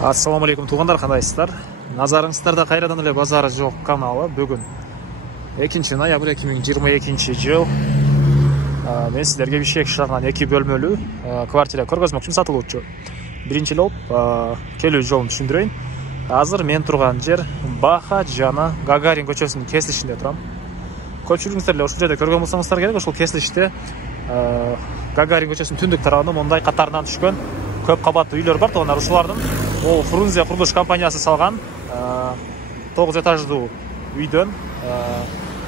Ассаламу алейкум туугандар, кандайсыздар? Назарыңыздарда кайрадан эле базары жок каналы. Бүгүн 2-ноябрь 2022 жыл. Мен сиздерге Бишкек шаарынан 2 бөлмөлүү квартира көргөзмөкчүмүн, сатылуучу. Биринчи эле келүү жолун түшүндүрөйүн. Азыр мен турган жер Баха жана Гагарин көчөсүнүн кесилишинде турам. Көпчүлүгүңүздөр эле ушул жерде көргөн болсоңуздар керек, ушул кесилиште Гагарин көчөсүнүн түндүк тарабында мондай катарынан түшкөн көп кабаттуу үйлөр бар. Туугандар, ушулардын Фрунзе курулуш компаниясы салган 9 этаждуу үйдөн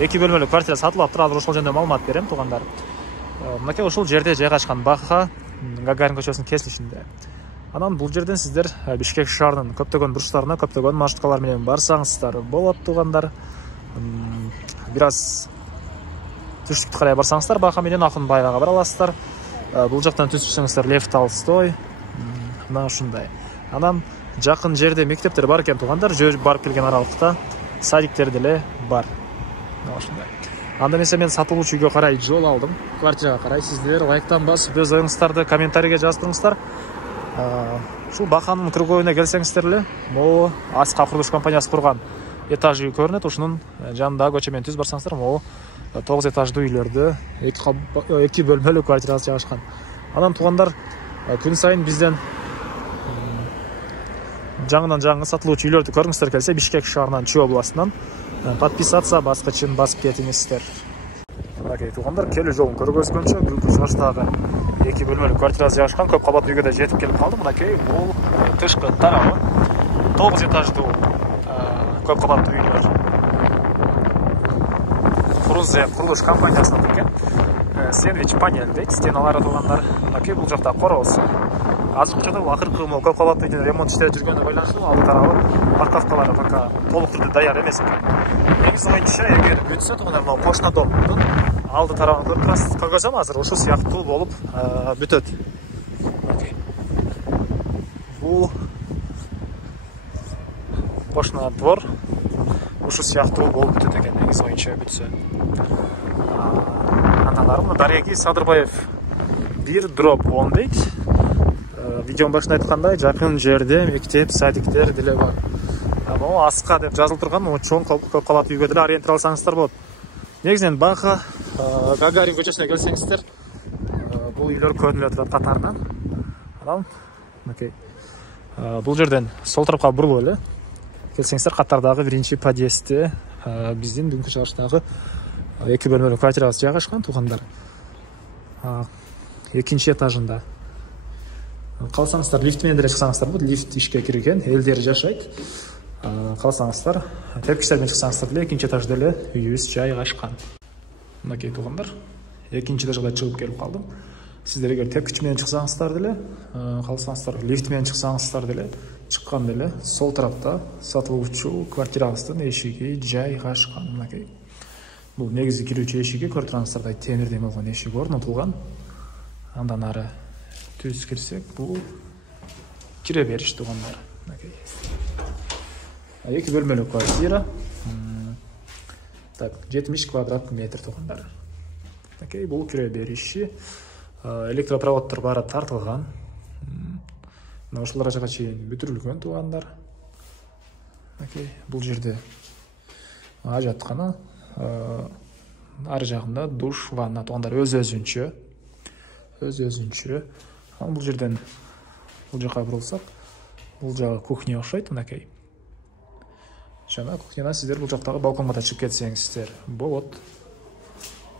2 бөлмөлүү квартира сатылып турат. Ошол жөнүндө маалымат берем, туугандар. Мынакей ушул жерде жайгашкан Баха Гагарин көчөсүнүн кесилишинде. Анан бул жерден сиздер Бишкек шаарынын көптөгөн бурчтарына, көптөгөн маршруткалар менен барсаңыздар болот, туугандар. Бир аз түштүктү карай барсаңыздар Баха менен Акынбайга бара аласыздар. Бул жактан түзүп чыксаңыздар Лев Толстой, мына ушундай. Анан жакын жерде мектептер бар экен, туугандар. Жөө барып келген аралыкта садиктер деле бар. Мына ушундай. Анда мен сатылуучу үйгө карай жол алдым, квартирага карай. Сиздер лайктан басып, өз оюңуздарды комментарийге жаздырыңыздар. Ушул Баханын кругоюна келсеңиздер эле, могу Аска курулуш компаниясы курган этаж үй көрүнөт. Ушунун жанындагы көчө менен түз барсаңыздар, могу 9 этаждуу үйлөрдө 2 бөлмөлүү квартирасы жайгашкан. Анан туугандар, күн сайын бизден жаңынан жаңы сатылуучу үйлөрдү көргүңүздөр келсе, Бишкек шаарынан, Чүй областынан подписаться баскычын басып кетиңиздер. Мынакей туугандар, келүү жолун көргөзгөнчө бүткүл чыгыштагы 2 бөлмөлүү квартирасы жайгашкан көп кабаттуу үйгө да жетип келип калдым. Мынакей бул тышкы тарабы 9 этаждуу көп кабаттуу үйлөр. Фрунзе курулуш компаниясынан экен. Сэндвич панель дейт, стеналары туугандар. Мынакей бул жакта короосу. Азыркы учурда акыркы көп кабаттуу үйдөн ремонт иштеп жүргөнүнө байланыштуу алды тарабы парковкалары пока толук түрдө даяр эмес экен. Негизи боюнча, эгер бүтсө туугандар, могу кошна домдун алды тарабын көрүп турасыз. Көргөзөм азыр, ушул сыяктуу болуп бүтөт. Бул кошна двор ушул сыяктуу болуп бүтөт экен, негизи боюнча бүтсө. Андан ары Дареги Садырбаев 1/10 дейт. Видеонун башында айткандай, жакын жерде мектеп, садиктер деле бар. Могу Аска деп жазылып турган чоң көп кабаттуу үйгө деле ориентир алсаңыздар болот. Негизинен Баха Гагарин көчөсүнө келсеңиздер, бул үйлөр көрүнүп турат катарынан. Анан мынакей бул жерден сол тарапка бурулуп эле келсеңиздер, катардагы биринчи подъездде биздин бүгүнкү чыгыштагы 2 бөлмөлүү квартирасы жайгашкан, туугандар. Экинчи этажында. Калсаңыздар лифт менен деле чыксаңыздар болот. Лифт ишке кирген, элдер жашайт. Калсаңыздар тепкичтер менен чыксаңыздар деле экинчи этажда эле үйүбүз жайгашкан. Мынакей туугандар, экинчи этажга чыгып келип калдым. Сиздер эгер тепкич менен чыксаңыздар деле, калсаңыздар лифт менен чыксаңыздар деле, чыккан деле сол тарапта сатылуучу квартирабыздын эшиги жайгашкан. Мынакей. Бул негизи кирүүчү эшиги, көрүп турасыздар, темирден болгон эшик орнотулган. Андан ары түз кирсек, бул кире бериш, туугандар. Мынакей. 2 бөлмөлүү квартира. Так, 70 квадрат метр, туугандар. Мынакей, бул кире бериши. Электропроводдор баары тартылган. Мына ушуларга чейин бүтүрүлгөн, туугандар. Мынакей, бул жерде ажаткана, ар жагында душ, ванна, туугандар, өз-өзүнчө. Анан бул жерден бул жака бурулсак, бул жагы кухня окшойт, мынакей. Жана кухнядан сиздер бул жактагы балконго да чыгып кетсеңиздер болот.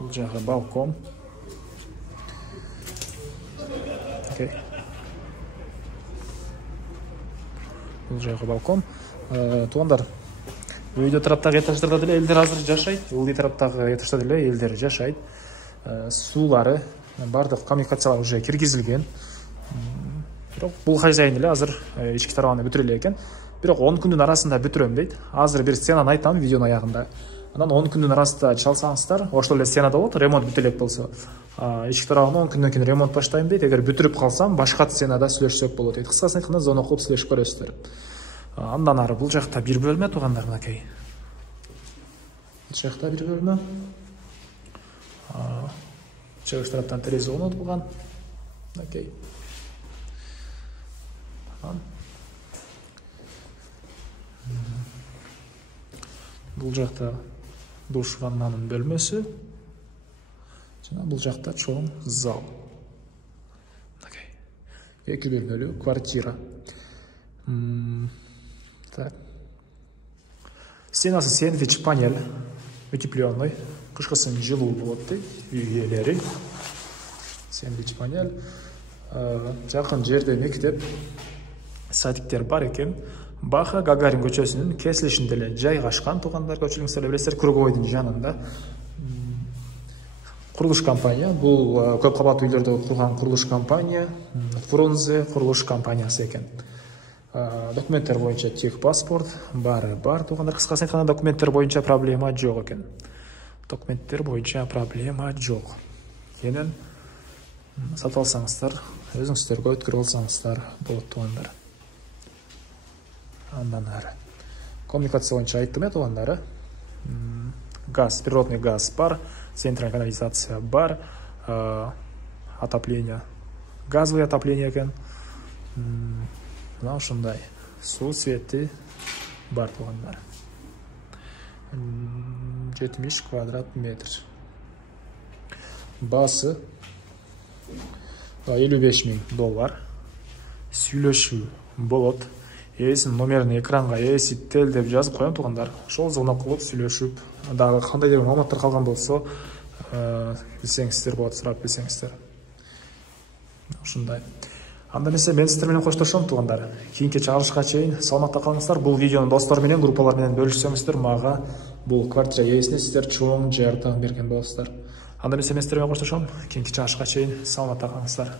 Бул жагы балкон. Окей. Бул жагы балкон. Туугандар, үйдө тараптагы этаждарда деле элдер азыр жашайт. Ылдый тараптагы этажда деле элдер жашайт. Суулары, бардык коммуникациялар уже киргизилген. Бирок бул хозяин эле азыр ички тарабын бүтүрө элек экен. Бирок 10 күндүн арасында бүтүрөм дейт. Азыр бир стенаны айтам видеонун аягында. Анан 10 күндүн арасында чалсаңыздар, ошол эле стенада болот, ремонт бүтө элек болсо. Ички тарабын 10 күндөн кийин ремонт баштайм дейт. Эгер бүтүрүп калсам, башка стенада сүйлөшсөк болот дейт. Кыскасын айтканда, зона кылып сүйлөшүп көрөсүздөр. Андан ары бул жакта бир бөлмө, туугандар, мынакей. Бул жакта бир бөлмө. Чыгыш тараптан терезе орнотулган. Мынакей. Бұл жақта душ ваннаның бөлмесі. Жана бұл жақта чоң зал. Екі бөлмелі квартира. Так. Стенасы сэндвич панель. Утепленный. Кышкысын жылуу болот дейт. Үй ээлери. Сэндвич панель. Жакын жерде мектеп, садиктер бар екен. Баха Гагарин көчөсүнүн кесилишинде эле жайгашкан, туугандар көпчүлүгүңүздөр билесиздер, Круговойдун жанында. Курулуш компания, бул көп кабаттуу үйлөрдө курган курулуш компания, Фрунзе курулуш компаниясы экен. Документтер боюнча тех паспорт, баары бар. Туугандар, кыскасын айтканда, документтер боюнча проблема жок экен. Документтер боюнча проблема жок. Кенен сатып алсаңыздар, өзүңүздөргө өткөрүп алсаңыздар болот, туугандар. Андан ары. Коммуникация боюнча айттым э, туугандар. Газ, природный газ бар, центральная канализация бар, отопление, газовое отопление экен. Мына ушундай суу свети бар, туугандар. 70 квадрат метр. Басы $55,000. Сүйлөшүү болот. Эсин номерин экранга эситтел деп жазып коем, туугандар. Ошол звонок кылып сүйлөшүп, дагы кандайдыр маалыматтар калган болсо, билсеңиздер болот, сурап билсеңиздер. Ушундай. Анда эмесе мен сиздер менен коштошом, туугандар. Кийинки чыгарылышка чейин саламатта калыңыздар. Бул видеону достор менен, группалар менен бөлүшсөңүздөр, мага бул квартира ээсине сиздер чоң жардам берген болосуздар. Анда эмесе мен сиздер менен коштошом. Кийинки чыгарылышка чейин саламатта калыңыздар.